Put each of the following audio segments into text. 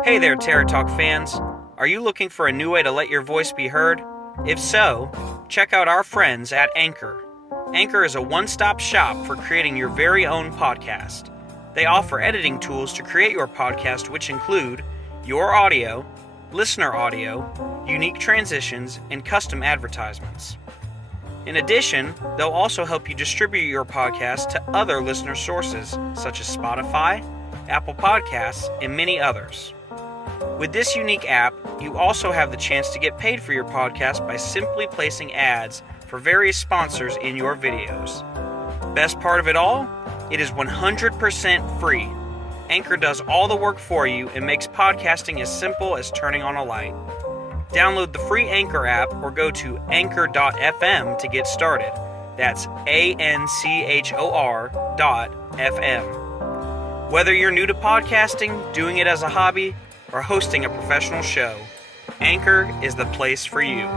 Hey there, Terror Talk fans. Are you looking for a new way to let your voice be heard? If so, check out our friends at Anchor. Anchor is a one-stop shop for creating your very own podcast. They offer editing tools to create your podcast, which include your audio, listener audio, unique transitions, and custom advertisements. In addition, they'll also help you distribute your podcast to other listener sources, such as Spotify, Apple Podcasts, and many others. With this unique app, you also have the chance to get paid for your podcast by simply placing ads for various sponsors in your videos. Best part of it all? It is 100% free. Anchor does all the work for you and makes podcasting as simple as turning on a light. Download the free Anchor app or go to anchor.fm to get started. That's ANCHOR.FM. Whether you're new to podcasting, doing it as a hobby, or hosting a professional show, Anchor is the place for you.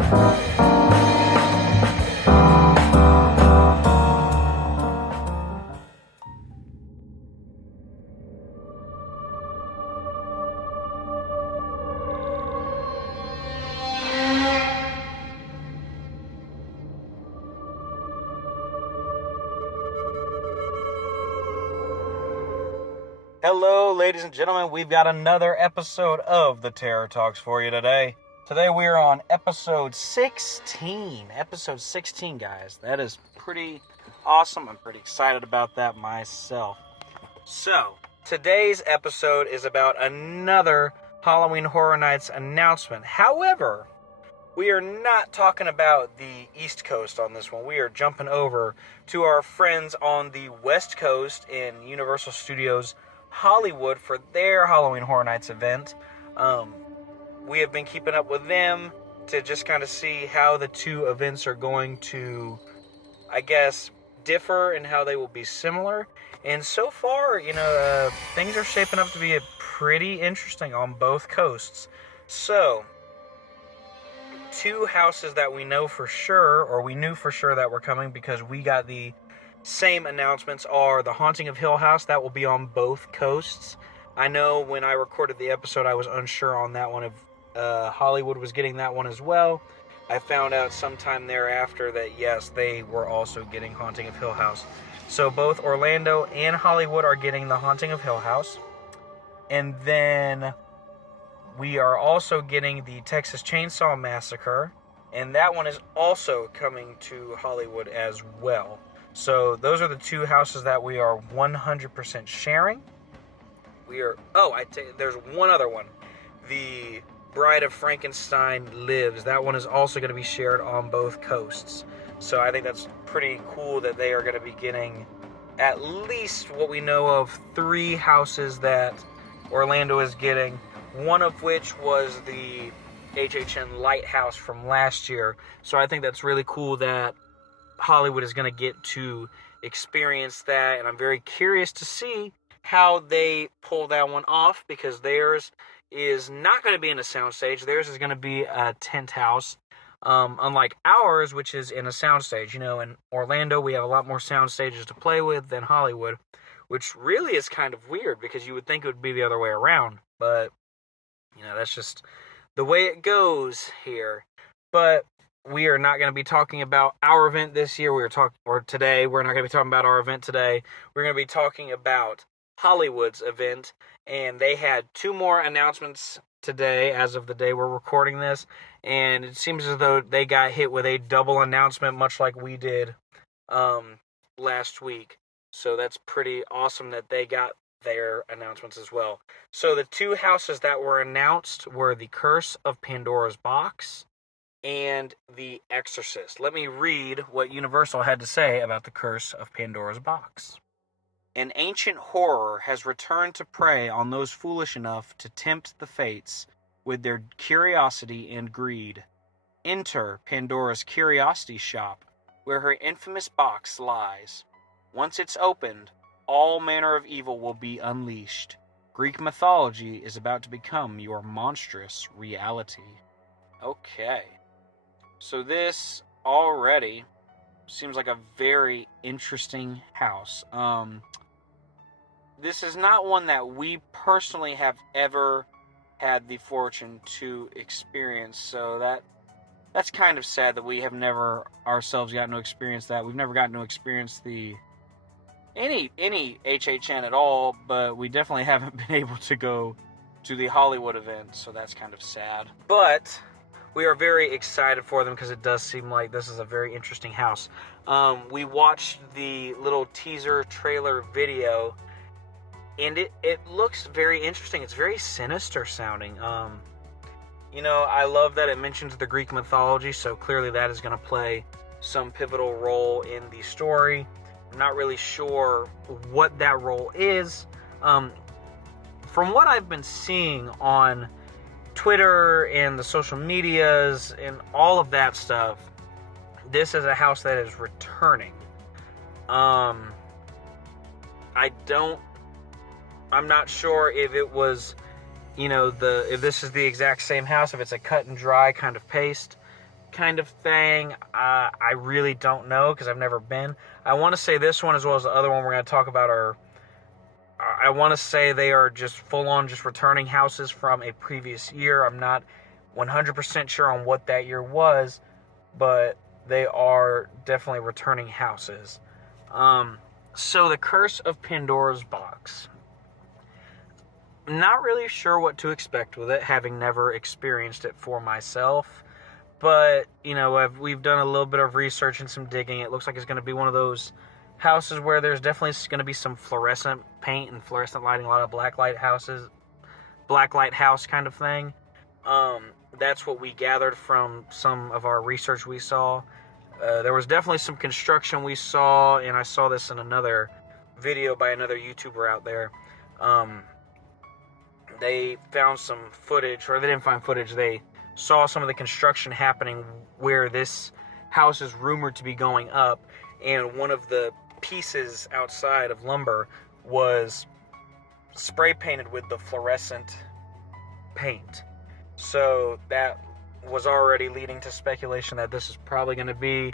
Hello, ladies and gentlemen. We've got another episode of the Terror Talks for you today. Today we are on episode 16. Episode 16, guys. That is pretty awesome. I'm pretty excited about that myself. So, today's episode is about another Halloween Horror Nights announcement. However, we are not talking about the East Coast on this one. We are jumping over to our friends on the West Coast in Universal Studios Hollywood for their Halloween Horror Nights event. We have been keeping up with them to just kind of see how the two events are going to, I guess, differ and how they will be similar. And so far, things are shaping up to be pretty interesting on both coasts. So, two houses that we know for sure, or we knew for sure that were coming because we got the same announcements, are The Haunting of Hill House. That will be on both coasts. I know when I recorded the episode, I was unsure on that one if Hollywood was getting that one as well. I found out sometime thereafter that yes, they were also getting Haunting of Hill House. So both Orlando and Hollywood are getting The Haunting of Hill House. And then we are also getting the Texas Chainsaw Massacre, and that one is also coming to Hollywood as well. So those are the two houses that we are 100% sharing. There's one other one. The Bride of Frankenstein Lives. That one is also going to be shared on both coasts. So I think that's pretty cool that they are going to be getting at least what we know of 3 houses that Orlando is getting. One of which was the HHN Lighthouse from last year. So I think that's really cool that Hollywood is going to get to experience that, and I'm very curious to see how they pull that one off, because theirs is not going to be in a soundstage. Theirs is going to be a tent house, unlike ours, which is in a soundstage. In Orlando, we have a lot more sound stages to play with than Hollywood, which really is kind of weird, because you would think it would be the other way around, but that's just the way it goes here. But we are not going to be talking about our event this year. Today, we're not going to be talking about our event today. We're going to be talking about Hollywood's event, and they had 2 more announcements today as of the day we're recording this, and it seems as though they got hit with a double announcement, much like we did last week. So that's pretty awesome that they got their announcements as well. So the 2 houses that were announced were the Curse of Pandora's Box and the Exorcist. Let me read what Universal had to say about the Curse of Pandora's Box. An ancient horror has returned to prey on those foolish enough to tempt the fates with their curiosity and greed. Enter Pandora's curiosity shop, where her infamous box lies. Once it's opened, all manner of evil will be unleashed. Greek mythology is about to become your monstrous reality. Okay. So this already seems like a very interesting house. This is not one that we personally have ever had the fortune to experience. So that's kind of sad that we have never ourselves gotten to experience that. We've never gotten to experience any HHN at all, but we definitely haven't been able to go to the Hollywood event, so that's kind of sad. But we are very excited for them because it does seem like this is a very interesting house. We watched the little teaser trailer video, and it looks very interesting. It's very sinister sounding. I love that it mentions the Greek mythology, so clearly that is going to play some pivotal role in the story. I'm not really sure what that role is. From what I've been seeing on Twitter and the social medias and all of that stuff, this is a house that is returning. I'm not sure if it was, if this is the exact same house, if it's a cut and dry kind of paste kind of thing. I really don't know because I've never been. I want to say this one as well as the other one we're going to talk about I want to say they are just full-on just returning houses from a previous year. I'm not 100% sure on what that year was, but they are definitely returning houses. So the Curse of Pandora's Box. Not really sure what to expect with it, having never experienced it for myself. But, we've done a little bit of research and some digging. It looks like it's going to be one of those houses where there's definitely going to be some fluorescent paint and fluorescent lighting, a lot of blacklight house kind of thing. That's what we gathered from some of our research we saw. There was definitely some construction we saw, and I saw this in another video by another YouTuber out there. They found some footage, or they didn't find footage, they saw some of the construction happening where this house is rumored to be going up, and one of the pieces outside of lumber was spray painted with the fluorescent paint. So that was already leading to speculation that this is probably going to be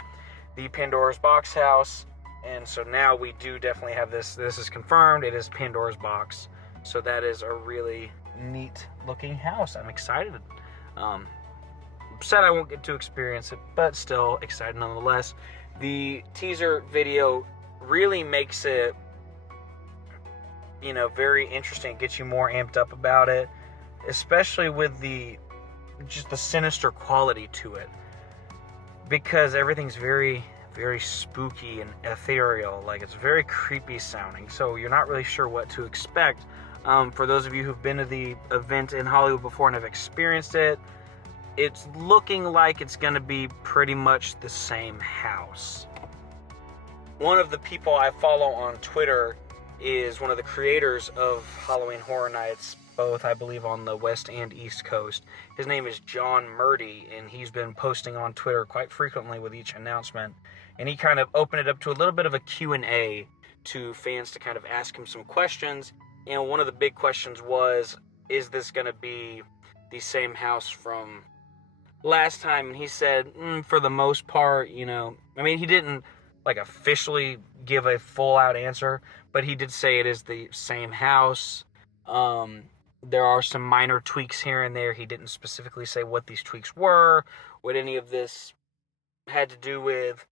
the Pandora's Box house, and so now we do definitely have this is confirmed. It is Pandora's Box. So that is a really neat looking house. I'm excited. Sad I won't get to experience it, but still excited nonetheless. The teaser video really makes it, very interesting. It gets you more amped up about it, especially with the sinister quality to it, because everything's very, very spooky and ethereal. Like, it's very creepy sounding, so you're not really sure what to expect. For those of you who've been to the event in Hollywood before and have experienced it, it's looking like it's going to be pretty much the same house. One of the people I follow on Twitter is one of the creators of Halloween Horror Nights, both, I believe, on the West and East Coast. His name is John Murdy, and he's been posting on Twitter quite frequently with each announcement. And he kind of opened it up to a little bit of a Q&A to fans to kind of ask him some questions. And one of the big questions was, is this going to be the same house from last time? And he said, for the most part, he didn't officially give a full out answer, but he did say it is the same house. There are some minor tweaks here and there. He didn't specifically say what these tweaks were, what any of this had to do with.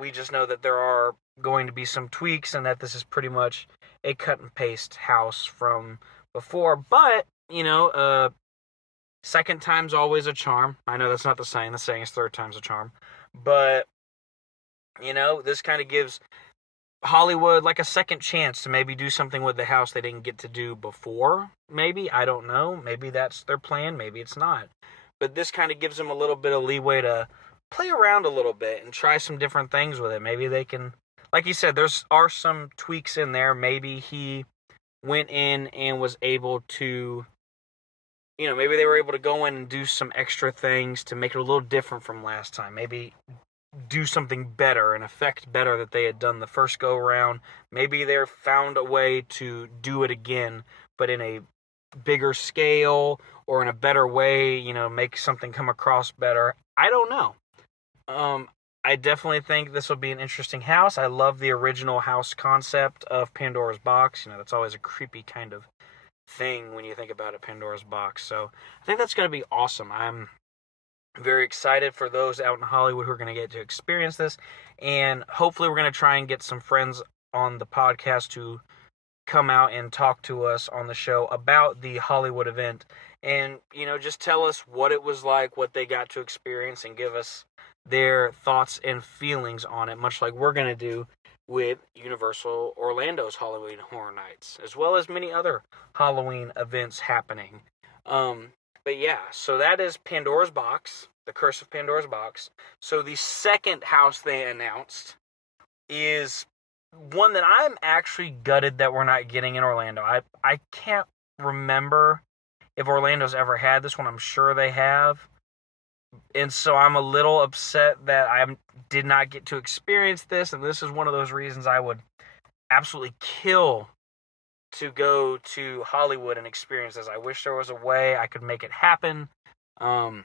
We just know that there are going to be some tweaks and that this is pretty much a cut and paste house from before. But, second time's always a charm. I know that's not the saying. The saying is third time's a charm. But, this kind of gives Hollywood like a second chance to maybe do something with the house they didn't get to do before. Maybe, I don't know. Maybe that's their plan. Maybe it's not. But this kind of gives them a little bit of leeway to play around a little bit and try some different things with it. Maybe they can, like you said, are some tweaks in there. Maybe he went in and was able to, maybe they were able to go in and do some extra things to make it a little different from last time. Maybe do something better, an effect better that they had done the first go around. Maybe they found a way to do it again, but in a bigger scale or in a better way, make something come across better. I don't know. I definitely think this will be an interesting house. I love the original house concept of Pandora's Box. That's always a creepy kind of thing when you think about it, Pandora's box. So I think that's going to be awesome. I'm very excited for those out in Hollywood who are going to get to experience this, and hopefully we're going to try and get some friends on the podcast to come out and talk to us on the show about the Hollywood event, and just tell us what it was like, what they got to experience, and give us their thoughts and feelings on it, much like we're going to do with Universal Orlando's Halloween Horror Nights, as well as many other Halloween events happening. But yeah, so that is Pandora's Box, The Curse of Pandora's Box. So the second house they announced is one that I'm actually gutted that we're not getting in Orlando. I can't remember if Orlando's ever had this one. I'm sure they have. And so I'm a little upset that I did not get to experience this. And this is one of those reasons I would absolutely kill to go to Hollywood and experience this. I wish there was a way I could make it happen. I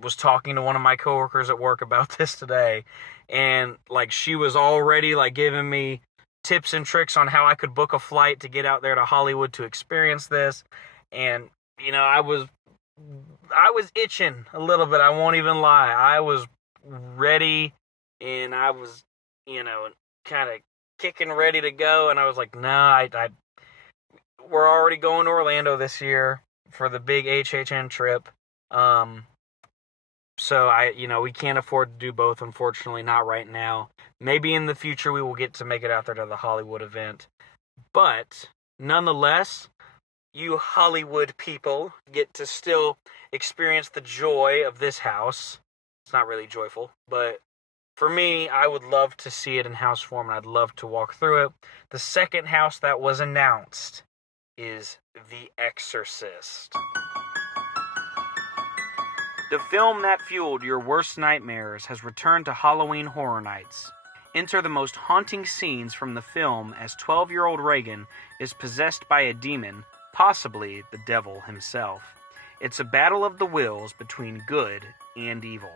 was talking to one of my coworkers at work about this today, and she was already giving me tips and tricks on how I could book a flight to get out there to Hollywood to experience this. And I was itching a little bit. I won't even lie. I was ready, and I was kind of kicking ready to go, and I was like, no, we're already going to Orlando this year for the big HHN trip. So we can't afford to do both, unfortunately, not right now. Maybe in the future we will get to make it out there to the Hollywood event. But nonetheless, you Hollywood people get to still experience the joy of this house. It's not really joyful, but for me, I would love to see it in house form, and I'd love to walk through it. The second house that was announced is The Exorcist. The film that fueled your worst nightmares has returned to Halloween Horror Nights. Enter the most haunting scenes from the film as 12-year-old Reagan is possessed by a demon, possibly the devil himself. It's a battle of the wills between good and evil.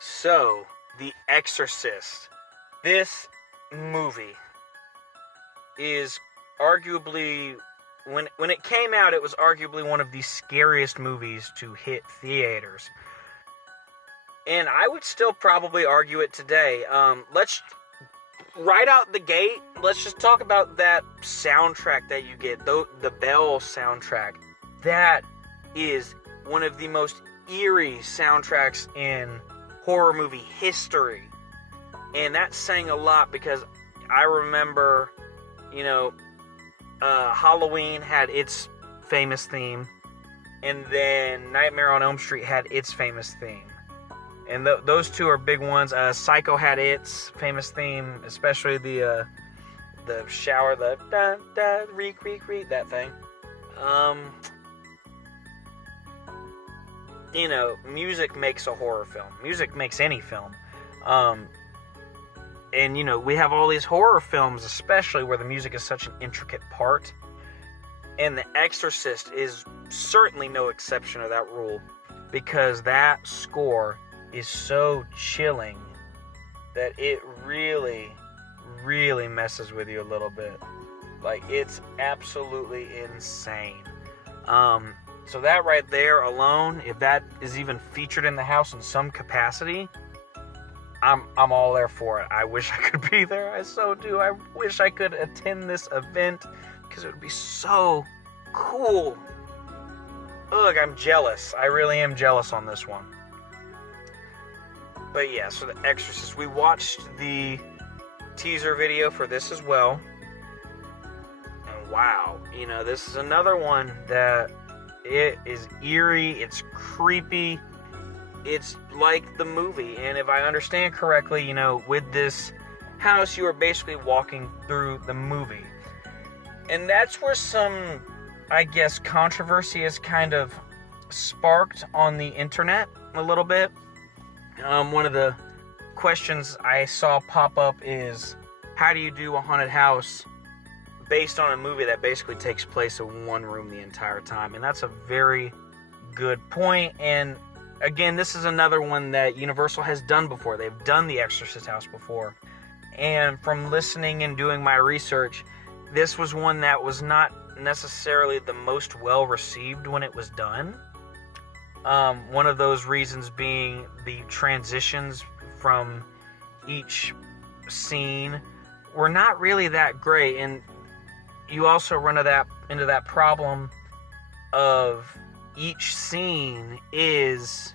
So, The Exorcist. This movie is arguably, when it came out, it was arguably one of the scariest movies to hit theaters. And I would still probably argue it today. Let's, right out the gate, let's just talk about that soundtrack that you get, the Bell soundtrack. That is one of the most eerie soundtracks in horror movie history. And that sang a lot because I remember, Halloween had its famous theme, and then Nightmare on Elm Street had its famous theme. And those two are big ones. Psycho had its famous theme, especially the shower, the da da reek, that thing. Music makes a horror film. Music makes any film. And we have all these horror films, especially where the music is such an intricate part. And The Exorcist is certainly no exception to that rule, because that score is so chilling that it really, really messes with you a little bit. It's absolutely insane. So that right there alone, if that is even featured in the house in some capacity, I'm all there for it. I wish I could be there. I so do. I wish I could attend this event, because it would be so cool. Ugh, I'm jealous. I really am jealous on this one. But yeah, so The Exorcist. We watched the teaser video for this as well. And wow, this is another one that it is eerie, it's creepy, it's like the movie. And if I understand correctly, with this house, you are basically walking through the movie. And that's where some, I guess, controversy is kind of sparked on the internet a little bit. One of the questions I saw pop up is, how do you do a haunted house based on a movie that basically takes place in one room the entire time? And that's a very good point. And again, this is another one that Universal has done before. They've done the Exorcist house before. And from listening and doing my research, this was one that was not necessarily the most well received when it was done. One of those reasons being the transitions from each scene were not really that great, and you also run into that problem of each scene it's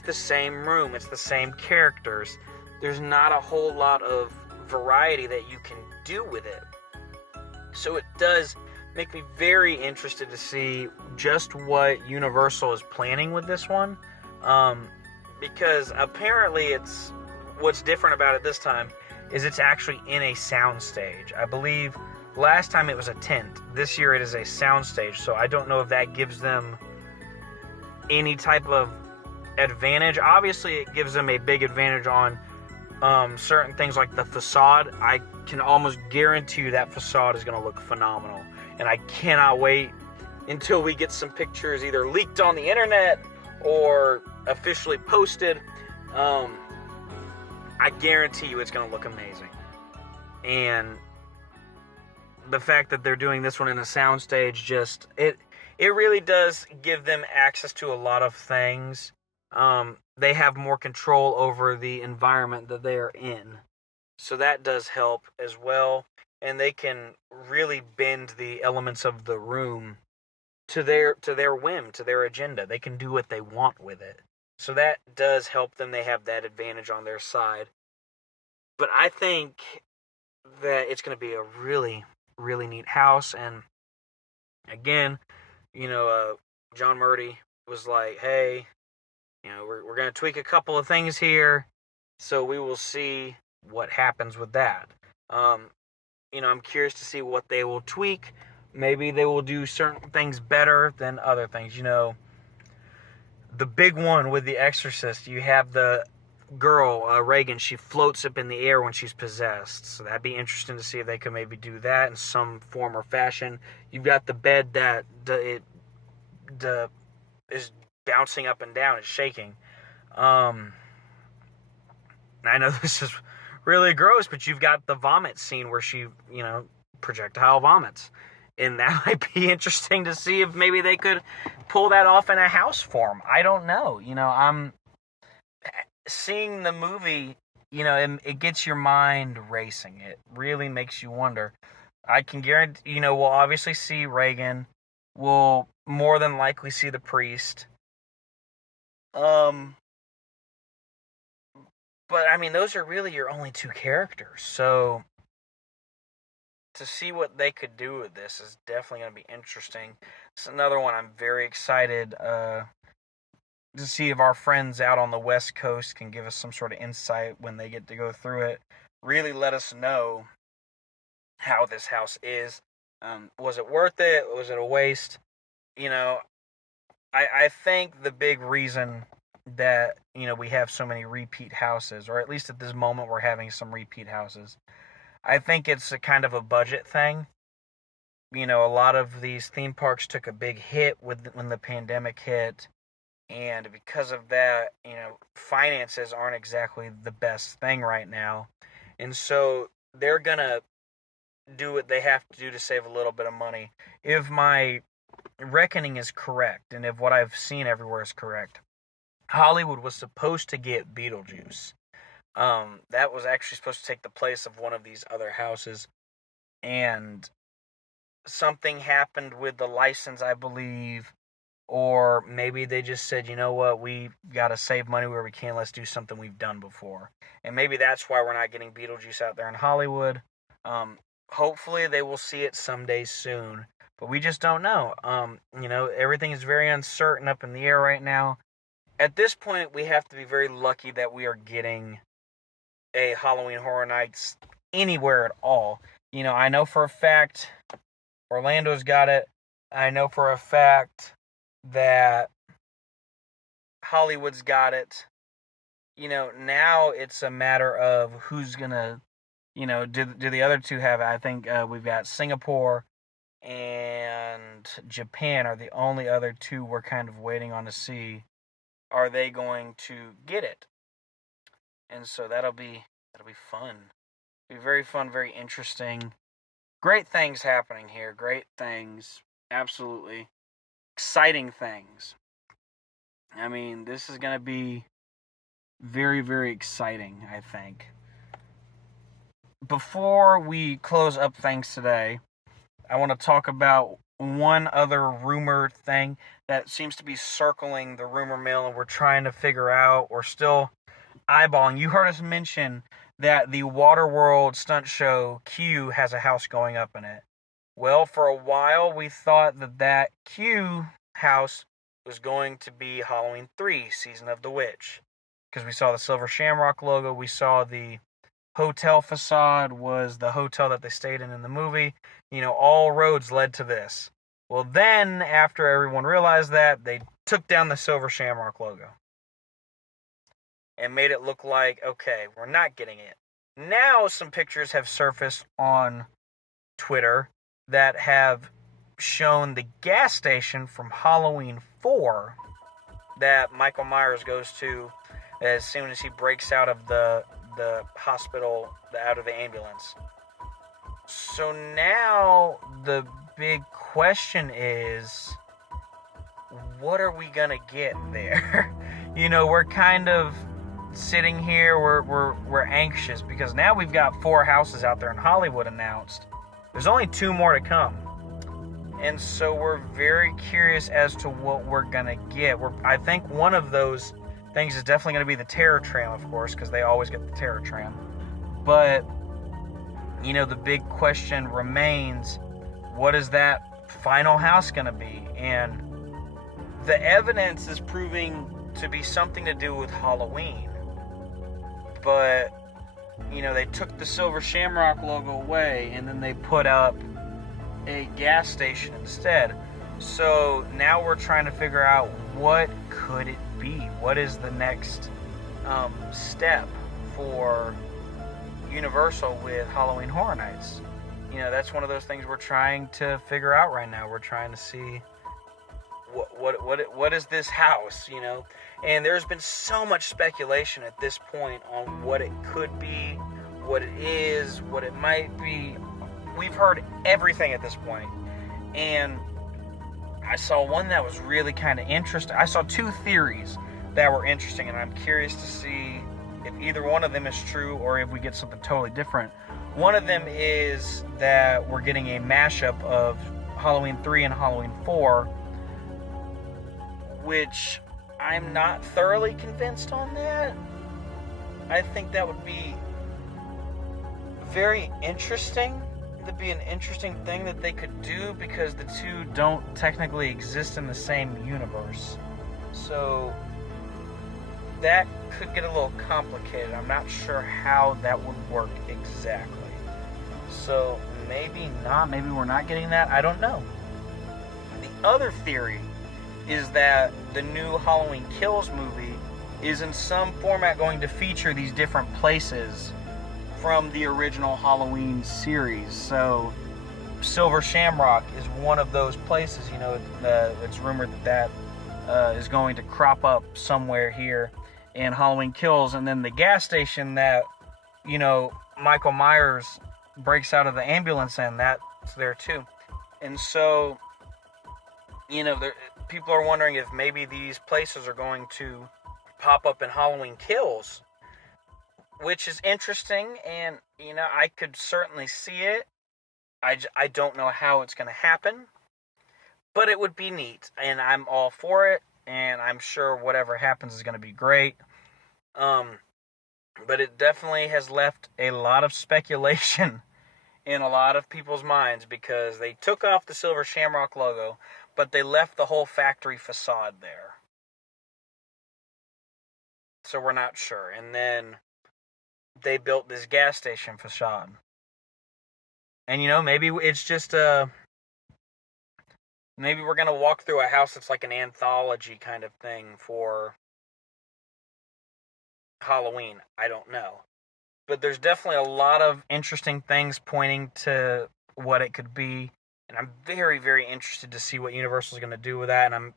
the same room, it's the same characters. There's not a whole lot of variety that you can do with it. So it does make me very interested to see just what Universal is planning with this one. Because apparently what's different about it this time is it's actually in a soundstage. I believe last time it was a tent. This year it is a soundstage, so I don't know if that gives them any type of advantage. Obviously, it gives them a big advantage on certain things like the facade. I can almost guarantee you that facade is going to look phenomenal. And I cannot wait until we get some pictures either leaked on the internet or officially posted. I guarantee you it's going to look amazing. And the fact that they're doing this one in a soundstage, it really does give them access to a lot of things. They have more control over the environment that they are in. So that does help as well. And they can really bend the elements of the room to their whim, to their agenda. They can do what they want with it. So that does help them. They have that advantage on their side. But I think that it's going to be a really, really neat house. And again, John Murdy was like, hey, we're going to tweak a couple of things here. So we will see what happens with that. I'm curious to see what they will tweak. Maybe they will do certain things better than other things. The big one with the Exorcist, you have the girl, Reagan, she floats up in the air when she's possessed. So that'd be interesting to see if they could maybe do that in some form or fashion. You've got the bed that is bouncing up and down, it's shaking. I know this is really gross, but you've got the vomit scene where she, projectile vomits. And that might be interesting to see if maybe they could pull that off in a house form. I don't know. I'm seeing the movie, it gets your mind racing. It really makes you wonder. I can guarantee, we'll obviously see Reagan. We'll more than likely see the priest. But, those are really your only two characters. So, to see what they could do with this is definitely going to be interesting. It's another one I'm very excited to see if our friends out on the West Coast can give us some sort of insight when they get to go through it. Really let us know how this house is. Was it worth it? Was it a waste? I think the big reason that, we have so many repeat houses, or at least at this moment we're having some repeat houses, I think it's a kind of a budget thing. A lot of these theme parks took a big hit when the pandemic hit, and because of that, finances aren't exactly the best thing right now. And so they're going to do what they have to do to save a little bit of money. If my reckoning is correct, and if what I've seen everywhere is correct, Hollywood was supposed to get Beetlejuice. That was actually supposed to take the place of one of these other houses, and something happened with the license, I believe, or maybe they just said, you know what, we got to save money where we can, let's do something we've done before. And maybe that's why we're not getting Beetlejuice out there in Hollywood. Hopefully they will see it someday soon, but we just don't know. Everything is very uncertain, up in the air right now. At this point, we have to be very lucky that we are getting a Halloween Horror Nights anywhere at all. I know for a fact Orlando's got it. I know for a fact that Hollywood's got it. Now it's a matter of who's gonna, do the other two have it? I think we've got Singapore and Japan are the only other two we're kind of waiting on to see. Are they going to get it? And so that'll be fun. It'll be very fun, very interesting. great things happening here. Great things. Absolutely. Exciting things. I mean, this is going to be very, very exciting, I think. Before we close up things today, I want to talk about one other rumored thing that seems to be circling the rumor mill, and we're trying to figure out, or still eyeballing. You heard us mention that the Waterworld stunt show Q has a house going up in it. Well, for a while, we thought that Q house was going to be Halloween 3, Season of the Witch. Because we saw the Silver Shamrock logo, we saw the hotel facade was the hotel that they stayed in the movie. All roads led to this. Well, then, after everyone realized that, they took down the Silver Shamrock logo and made it look like, okay, we're not getting it. Now, some pictures have surfaced on Twitter that have shown the gas station from Halloween 4 that Michael Myers goes to as soon as he breaks out of the hospital, out of the ambulance. So now the big question is, what are we gonna get there? We're kind of sitting here, we're anxious because now we've got 4 houses out there in Hollywood announced. There's only 2 more to come. And so we're very curious as to what we're gonna get. I think one of those things is definitely going to be the terror tram, of course, because they always get the terror tram. But, the big question remains, what is that final house going to be? And the evidence is proving to be something to do with Halloween. But, they took the Silver Shamrock logo away, and then they put up a gas station instead. So now we're trying to figure out, what could it be? What is the next step for Universal with Halloween Horror Nights? That's one of those things we're trying to figure out right now. We're trying to see what is this house, And there's been so much speculation at this point on what it could be, what it is, what it might be. We've heard everything at this point. And I saw one that was really kind of interesting. I saw 2 theories that were interesting, and I'm curious to see if either one of them is true or if we get something totally different. One of them is that we're getting a mashup of Halloween 3 and Halloween 4, which I'm not thoroughly convinced on that. I think that would be very interesting. That'd be an interesting thing that they could do, because the 2 don't technically exist in the same universe. So that could get a little complicated. I'm not sure how that would work exactly. So maybe not. Maybe we're not getting that. I don't know. The other theory is that the new Halloween Kills movie is in some format going to feature these different places from the original Halloween series. So Silver Shamrock is one of those places. It's rumored that is going to crop up somewhere here in Halloween Kills. And then the gas station that Michael Myers breaks out of the ambulance in, that's there too. And so people are wondering if maybe these places are going to pop up in Halloween Kills, which is interesting, and I could certainly see it. I don't know how it's going to happen, but it would be neat, and I'm all for it, and I'm sure whatever happens is going to be great. But it definitely has left a lot of speculation in a lot of people's minds, because they took off the Silver Shamrock logo, but they left the whole factory facade there. So we're not sure. And then they built this gas station facade. And maybe it's just maybe we're going to walk through a house that's like an anthology kind of thing for Halloween. I don't know. But there's definitely a lot of interesting things pointing to what it could be. And I'm very, very interested to see what Universal's going to do with that. And I'm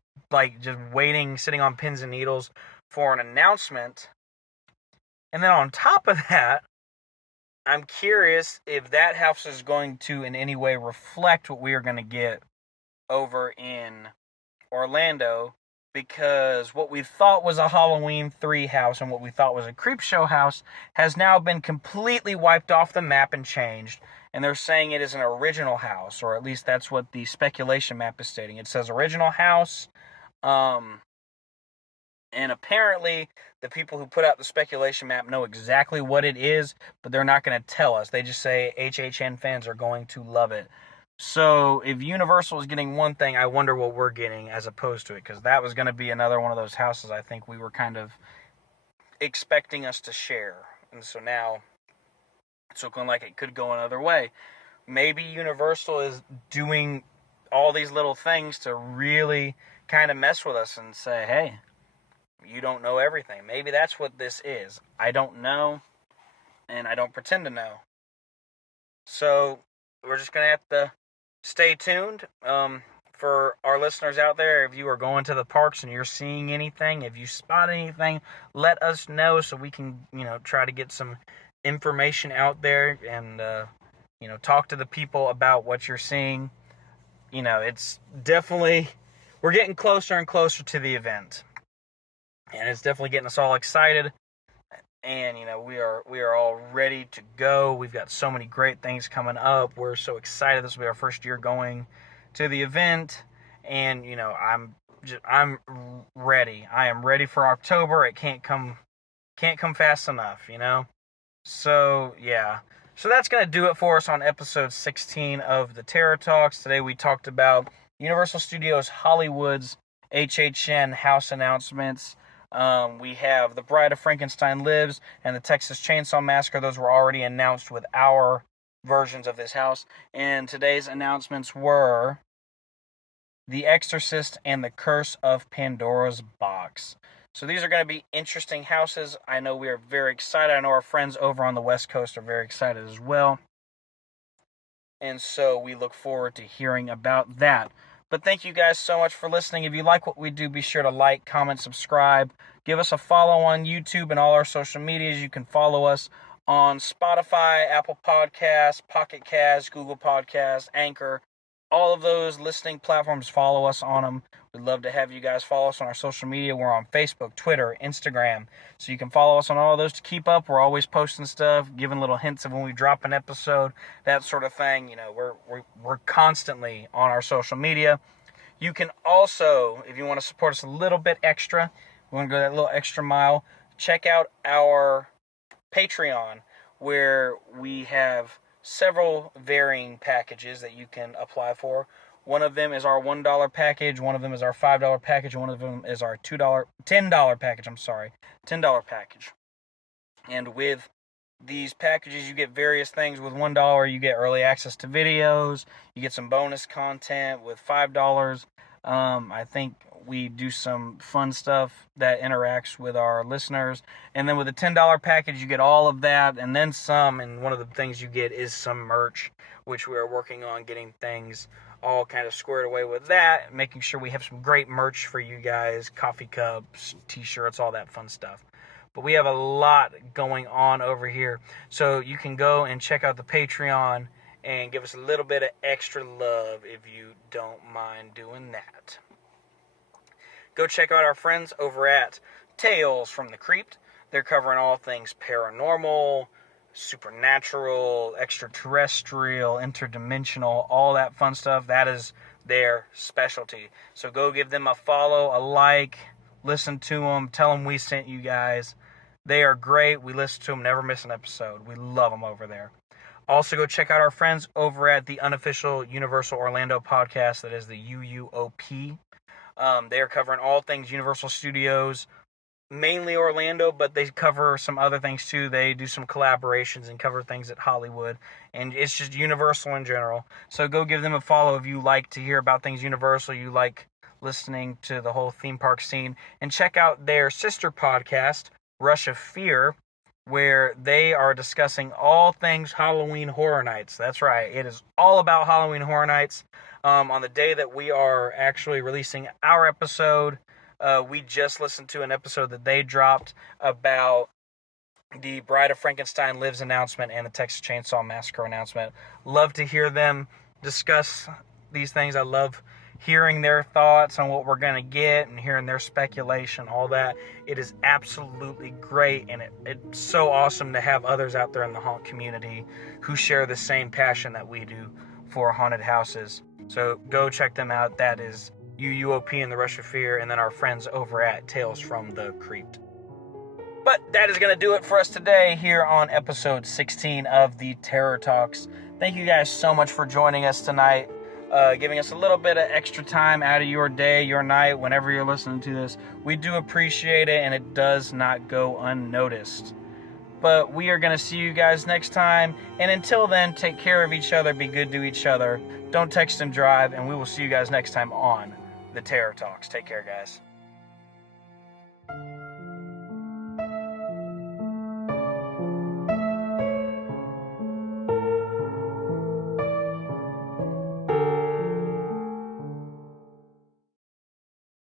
just waiting, sitting on pins and needles for an announcement. And then on top of that, I'm curious if that house is going to in any way reflect what we are going to get over in Orlando, because what we thought was a Halloween 3 house and what we thought was a Creepshow house has now been completely wiped off the map and changed, and they're saying it is an original house, or at least that's what the speculation map is stating. It says original house, and apparently the people who put out the speculation map know exactly what it is, but they're not going to tell us. They just say HHN fans are going to love it. So if Universal is getting one thing, I wonder what we're getting as opposed to it, because that was going to be another one of those houses I think we were kind of expecting us to share. And so now it's looking like it could go another way. Maybe Universal is doing all these little things to really kind of mess with us and say, hey, you don't know everything. Maybe that's what this is. I don't know, and I don't pretend to know. So we're just going to have to stay tuned. For our listeners out there, if you are going to the parks and you're seeing anything, if you spot anything, let us know so we can, try to get some information out there and, talk to the people about what you're seeing. It's definitely, we're getting closer and closer to the event. And it's definitely getting us all excited. And, we are all ready to go. We've got so many great things coming up. We're so excited. This will be our first year going to the event. And, I'm ready. I am ready for October. It can't come fast enough, So, yeah. So that's going to do it for us on episode 16 of the Terror Talks. Today we talked about Universal Studios Hollywood's HHN house announcements. We have the Bride of Frankenstein Lives and the Texas Chainsaw Massacre. Those were already announced with our versions of this house. And today's announcements were The Exorcist and the Curse of Pandora's Box. So these are going to be interesting houses. I know we are very excited. I know our friends over on the West Coast are very excited as well. And so we look forward to hearing about that. But thank you guys so much for listening. If you like what we do, be sure to like, comment, subscribe. Give us a follow on YouTube and all our social medias. You can follow us on Spotify, Apple Podcasts, Pocket Casts, Google Podcasts, Anchor. All of those listening platforms, follow us on them. We'd love to have you guys follow us on our social media. We're on Facebook, Twitter, Instagram. So you can follow us on all of those to keep up. We're always posting stuff, giving little hints of when we drop an episode, that sort of thing. We're constantly on our social media. You can also, if you want to support us a little bit extra, we want to go that little extra mile, check out our Patreon, where we have several varying packages that you can apply for. One of them is our $1 package, one of them is our $5 package, and one of them is our $10 package, $10 package. And with these packages, you get various things. With $1, you get early access to videos, you get some bonus content. With $5, I think we do some fun stuff that interacts with our listeners. And then with the $10 package, you get all of that and then some. And one of the things you get is some merch, which we are working on getting things all kind of squared away with that, making sure we have some great merch for you guys, coffee cups, t-shirts, all that fun stuff. But we have a lot going on over here. So you can go and check out the Patreon and give us a little bit of extra love if you don't mind doing that. Go check out our friends over at Tales from the Crypt. They're covering all things paranormal, supernatural, extraterrestrial, interdimensional, all that fun stuff. That is their specialty. So go give them a follow, a like, listen to them, tell them we sent you guys. They are great. We listen to them, never miss an episode. We love them over there. Also, go check out our friends over at the unofficial Universal Orlando podcast. That is the UUOP. They are covering all things Universal Studios, mainly Orlando, but they cover some other things too. They do some collaborations and cover things at Hollywood, and it's just Universal in general. So go give them a follow if you like to hear about things Universal, you like listening to the whole theme park scene, and check out their sister podcast, Rush of Fear, where they are discussing all things Halloween Horror Nights. That's right, it is all about Halloween Horror Nights. On the day that we are actually releasing our episode, we just listened to an episode that they dropped about the Bride of Frankenstein Lives announcement and the Texas Chainsaw Massacre announcement. Love to hear them discuss these things. I love hearing their thoughts on what we're going to get and hearing their speculation, all that. It is absolutely great, and it's so awesome to have others out there in the haunt community who share the same passion that we do for haunted houses. So go check them out. That is UUOP and the Rush of Fear, and then our friends over at Tales from the Crypt. But that is going to do it for us today here on episode 16 of the Terror Talks. Thank you guys so much for joining us tonight, giving us a little bit of extra time out of your day, your night, whenever you're listening to this. We do appreciate it, and it does not go unnoticed. But we are going to see you guys next time, and until then, take care of each other, be good to each other, don't text and drive, and we will see you guys next time on the Terror Talks. Take care, guys.